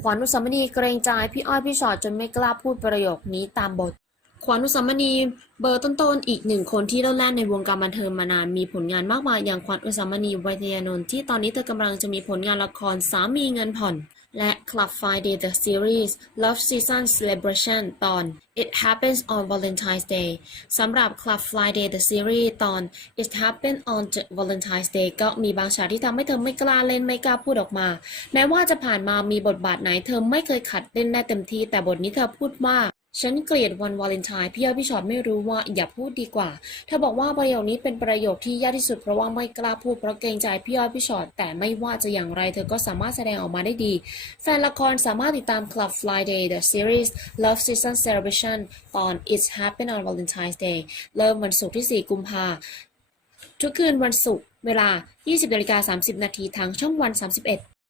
ขวัญอุสามณีเกรงใจพี่อ้อยพี่ชอดจนไม่กล้าพูดประโยคนี้ตามบท ขวัญอุสามณีเบอร์ต้นๆอีกหนึ่งคนที่เล่าแล่นในวงการบันเทิงมานานมีผลงานมากมายอย่างขวัญอุสามณีวัยทยานนท์ที่ตอนนี้เธอกำลังจะมีผลงานละครสามีเงินผ่อน และ Club Friday the Series Love Season Celebration ตอน It Happens on Valentine's Day สำหรับ Club Friday the Series ตอน It Happens on Valentine's Day ก็มีบางฉากที่ทำให้เธอไม่กล้าเล่นไม่กล้าพูดออกมา แม้ว่าจะผ่านมามีบทบาทไหนเธอไม่เคยขัดเล่นได้เต็มที่ แต่บทนี้เธอพูดว่า ฉันเกลียดวันวาเลนไทน์พี่อ้อยพี่ชอตไม่รู้ว่าอย่าพูดดีกว่า เธอบอกว่าประโยคนี้เป็นประโยคที่ยากที่สุดเพราะว่าไม่กล้าพูดเพราะเกรงใจพี่อ้อยพี่ชอตแต่ไม่ว่าจะอย่างไรเธอก็สามารถแสดงออกมาได้ดี แฟนละครสามารถติดตาม Club Friday The Series Love Season Celebration ตอน It's Happen on Valentine's Day เริ่มวันศุกร์ที่ 4 กุมภาทุกคืนวันศุกร์เวลา 20นาฬิกา30 นาทีทางช่องวัน 31